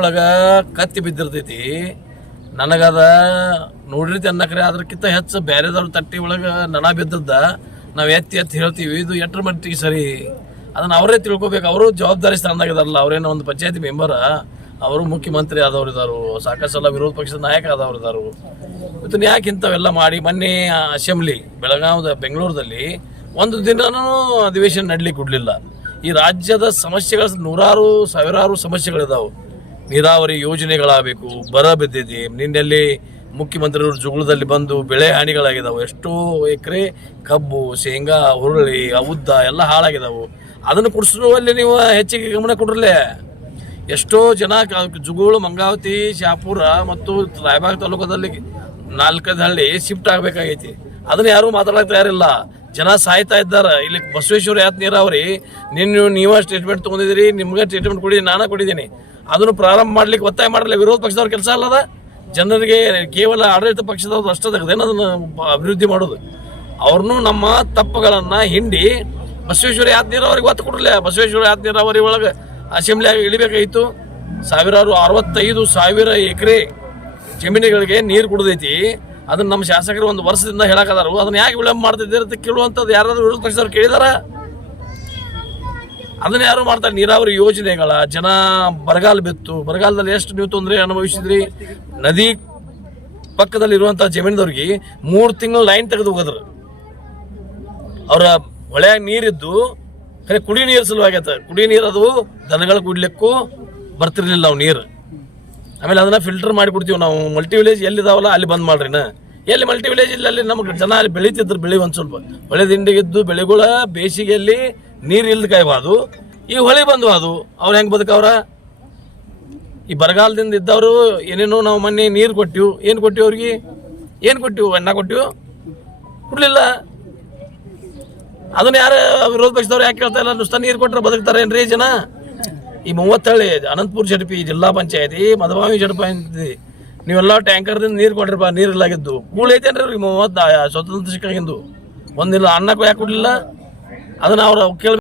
ಒಳಗ ಕತ್ತಿ ಬಿದ್ದಿರ್ತೈತಿ. ನನಗದ ನೋಡಿರ್ತಿ ಅನ್ನಕ್ರೆ ಅದಕ್ಕಿಂತ ಹೆಚ್ಚು ಬೇರೆದವ್ರ ತಟ್ಟಿ ಒಳಗ ನನ ಬಿದ್ದದ್ದ ನಾವು ಎತ್ತಿ ಹೇಳ್ತೀವಿ. ಇದು ಎಟ್ರ ಮಟ್ಟಿಗೆ ಸರಿ ಅದನ್ನ ಅವರೇ ತಿಳ್ಕೊಬೇಕು. ಅವರು ಜವಾಬ್ದಾರಿ ಸ್ಥಾನದಾಗಿದಾರಲ್ಲ. ಅವರೇನೋ ಒಂದು ಪಂಚಾಯತಿ ಮೆಂಬರ, ಅವರು ಮುಖ್ಯಮಂತ್ರಿ ಆದವ್ರು ಇದಾರು, ಸಾಕಷ್ಟು ಸಲ ವಿರೋಧ ಪಕ್ಷದ ನಾಯಕ ಆದವ್ರು ಇದಾರು. ಇದನ್ನ ಯಾಕೆ ಇಂಥವೆಲ್ಲ ಮಾಡಿ ಮೊನ್ನೆ ಅಸೆಂಬ್ಲಿ ಬೆಂಗಳೂರಲ್ಲಿ ಒಂದು ದಿನನೂ ಅಧಿವೇಶನ ನಡಲಿಕ್ಕೆ ಕೊಡಲಿಲ್ಲ. ಈ ರಾಜ್ಯದ ಸಮಸ್ಯೆಗಳ ನೂರಾರು ಸಾವಿರಾರು ಸಮಸ್ಯೆಗಳಿದಾವೆ. ನೀರಾವರಿ ಯೋಜನೆಗಳಾಗಬೇಕು, ಬರ ಬಿದ್ದಿದೆ. ನಿನ್ನೆಲ್ಲಿ ಮುಖ್ಯಮಂತ್ರಿಯವರು ಜುಗುಳದಲ್ಲಿ ಬಂದು ಬೆಳೆ ಹಾನಿಗಳಾಗಿದ್ದಾವೆ. ಎಷ್ಟೋ ಎಕರೆ ಕಬ್ಬು, ಶೇಂಗಾ, ಹುರುಳಿ, ಉದ್ದ ಎಲ್ಲ ಹಾಳಾಗಿದ್ದಾವೆ. ಅದನ್ನು ಕುಡಿಸುವಲ್ಲಿ ನೀವು ಹೆಚ್ಚಿಗೆ ಗಮನ ಕೊಡ್ರಲ್ಲೇ. ಎಷ್ಟೋ ಜನ ಜುಗುಳು, ಮಂಗಾವತಿ, ಶಾಪುರ ಮತ್ತು ರಾಯಬಾಗ್ ತಾಲೂಕದಲ್ಲಿ 4 ಹಳ್ಳಿ ಶಿಫ್ಟ್ ಆಗಬೇಕಾಗೈತಿ. ಅದನ್ನ ಯಾರೂ ಮಾತಾಡಕ್ಕೆ ತಯಾರಿಲ್ಲ. ಜನ ಸಾಯ್ತಾ ಇದ್ದಾರೆ. ಇಲ್ಲಿ ಬಸವೇಶ್ವರ ಯಾತ್ ನೀರಾವರಿ ನೀವೇ ಸ್ಟೇಟ್ಮೆಂಟ್ ತೊಗೊಂಡಿದ್ದೀರಿ, ನಿಮ್ಗೆ ಸ್ಟೇಟ್ಮೆಂಟ್ ಕೊಡಿದ್ದೀನಿ, ನಾನು ಕೊಟ್ಟಿದ್ದೀನಿ. ಅದನ್ನು ಪ್ರಾರಂಭ ಮಾಡ್ಲಿಕ್ಕೆ ಒತ್ತಾಯ ಮಾಡಲಿಲ್ಲ. ವಿರೋಧ ಪಕ್ಷದವ್ರ ಕೆಲಸ ಅಲ್ಲದ. ಜನರಿಗೆ ಕೇವಲ ಆಡಳಿತ ಪಕ್ಷದವ್ರು ಅಷ್ಟೇ ತೆಗೆದೇನು ಅದನ್ನು ಅಭಿವೃದ್ಧಿ ಮಾಡೋದು. ಅವ್ರನ್ನೂ ನಮ್ಮ ತಪ್ಪುಗಳನ್ನು ಹಿಂಡಿ ಬಸವೇಶ್ವರ ಯಾತ್ ನೀರಾವರಿಗೆ ಒತ್ತು ಕೊಡಲಿಲ್ಲ. ಬಸವೇಶ್ವರ ಯಾತ್ ನೀರಾವರಿ ಒಳಗೆ ಅಸೆಂಬ್ಲಿಯಾಗ ಇಳಿಬೇಕಾಗಿತ್ತು. 65,000 ಎಕರೆ ಜಮೀನುಗಳಿಗೆ ನೀರು ಕುಡಿದೈತಿ. ಅದನ್ನ ನಮ್ಮ ಶಾಸಕರು ಒಂದು ವರ್ಷದಿಂದ ಹೇಳಕದಾರು. ಅದನ್ನ ಯಾಕೆ ವಿಳಂಬ ಮಾಡ್ತಿದ್ದೀರ ಅಂತ ಕೇಳುವಂಥದ್ದು ಯಾರಾದ್ರೂ ವಿರೋಧ ಪಕ್ಷದವ್ರು ಕೇಳಿದಾರ? ಅದನ್ನ ಯಾರು ಮಾಡ್ತಾರೆ? ನೀರಾವರಿ ಯೋಜನೆಗಳ ಜನ ಬರಗಾಲ ಬಿತ್ತು. ಬರಗಾಲದಲ್ಲಿ ಎಷ್ಟು ನೀವು ತೊಂದರೆ ಅನುಭವಿಸಿದ್ರಿ? ನದಿ ಪಕ್ಕದಲ್ಲಿರುವಂಥ ಜಮೀನದವ್ರಿಗೆ 3 ತಿಂಗಳು ಲೈನ್ ತೆಗೆದು ಹೋಗಿದ್ರು. ಅವರ ಹೊಳೆಯಾಗ ನೀರಿದ್ದು ಖರೆ ಕುಡಿ ನೀರು ಸಲುವಾಗೈತ. ಕುಡಿ ನೀರು ಅದು ದನಗಳು ಕುಡ್ಲಿಕ್ಕೂ ಬರ್ತಿರ್ಲಿಲ್ಲ ನಾವು ನೀರು. ಆಮೇಲೆ ಅದನ್ನ ಫಿಲ್ಟರ್ ಮಾಡಿ ಕೊಡ್ತೀವಿ ನಾವು. ಮಲ್ಟಿ ವಿಲೇಜ್ ಎಲ್ಲಿದಾವಲ್ಲ ಅಲ್ಲಿ ಬಂದ್ ಮಾಡ್ರಿನ. ಎಲ್ಲಿ ಮಲ್ಟಿ ವಿಲೇಜ್ ಇಲ್ಲ ಅಲ್ಲಿ ನಮಗೆ ಜನ ಅಲ್ಲಿ ಬೆಳೀತಿದ್ರು. ಬೆಳಿ ಒಂದು ಸ್ವಲ್ಪ ಹೊಳೆ ದಿಂಡಿಗಿದ್ದು ಬೆಳೆಗಳ ಬೇಸಿಗೆಯಲ್ಲಿ ನೀರು ಇಲ್ದ ಕಾಯ್ಬಾದು. ಈ ಹೊಳೆ ಬಂದು ಅದು ಅವ್ರು ಹೆಂಗೆ ಬದುಕವ್ರ? ಈ ಬರಗಾಲದಿಂದ ಇದ್ದವರು ಏನೇನೋ ನಾವು ಮೊನ್ನೆ ನೀರು ಕೊಟ್ಟಿವು. ಏನು ಕೊಟ್ಟಿವಿ ಅವ್ರಿಗೆ? ಏನು ಕೊಟ್ಟಿವು? ಅನ್ನ ಕೊಟ್ಟಿವು? ಕೊಡ್ಲಿಲ್ಲ. ಅದನ್ನ ಯಾರು ವಿರೋಧ ಪಕ್ಷದವ್ರು ಯಾಕೆ ಕೇಳ್ತಾ ಇಲ್ಲ? ನುಸ್ತಾ ನೀರು ಕೊಟ್ಟರೆ ಬದುಕ್ತಾರೇನ್ರಿ ಜನ? ಈ 30 ಹಳ್ಳಿ ಅನಂತಪುರ ಜಡ್ಪಿ ಜಿಲ್ಲಾ ಪಂಚಾಯತಿ, ಮದಭಾವಿ ಜಡ್ಪಂಚಾಯತಿ ನೀವೆಲ್ಲ ಟ್ಯಾಂಕರ್ದಿಂದ ನೀರು ಕೊಟ್ರಿಪ್ಪ. ನೀರಿಲ್ಲಾಗಿದ್ದು ಕೂಳು ಐತೇನ್ರಿ ಅವ್ರಿಗೆ 30 ಸ್ವತಂತ್ರ ಸಿಕ್ಕಾಗಿಂದು ಒಂದಿಲ್ಲ. ಅನ್ನಕ್ಕೂ ಯಾಕೆ ಕೊಡಲಿಲ್ಲ? ಅದನ್ನ ಅವ್ರು ಕೇಳ